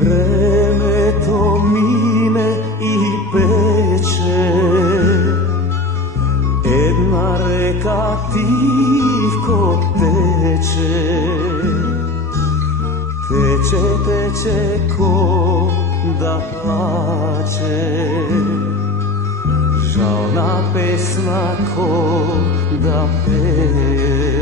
Vreme to mine i peče, jedna reka tiho teče, teče, teče ko da plače, žalna pesma ko da peje.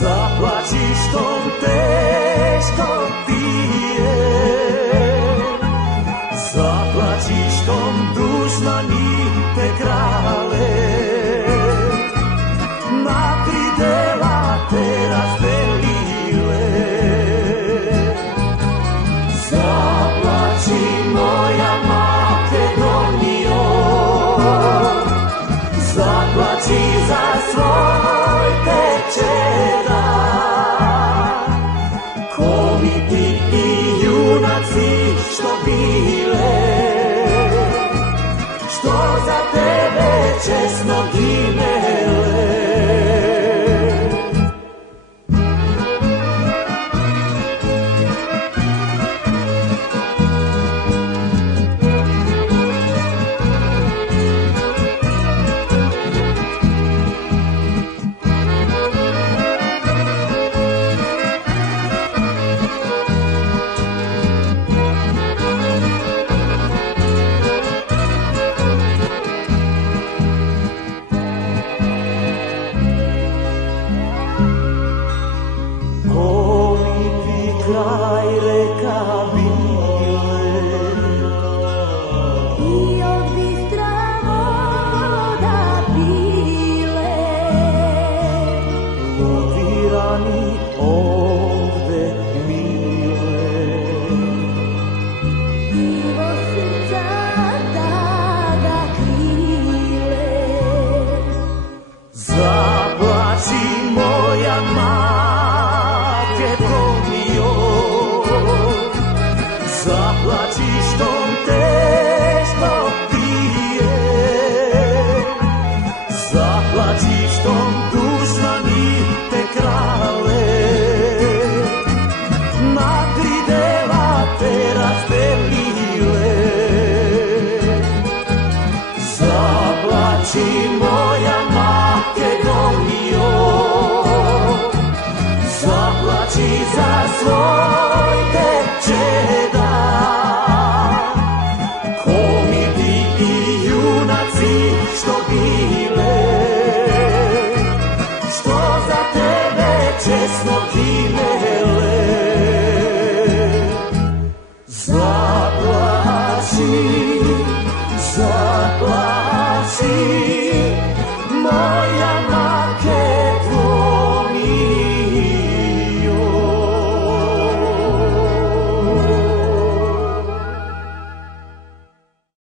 Zaplači što teško ti je, zaplači što dušmani te krale, na tri dela te razdelile. Zaplači moja Makedonijo, zaplači za svoj tečer. Što bile, što za tebe česno ginele. Kraj reka bile i od bistra voda pile, lutirani ovde mile, divo srca da ga krile. Zaplači moja zaplači što teško ti je, zaplači što dušmani te krale, na tri dela te razdelile. Zaplači moja Makedonijo, zaplači za svoj tečer. Što bile, što za tebe česno ginele. Zaplači, zaplači.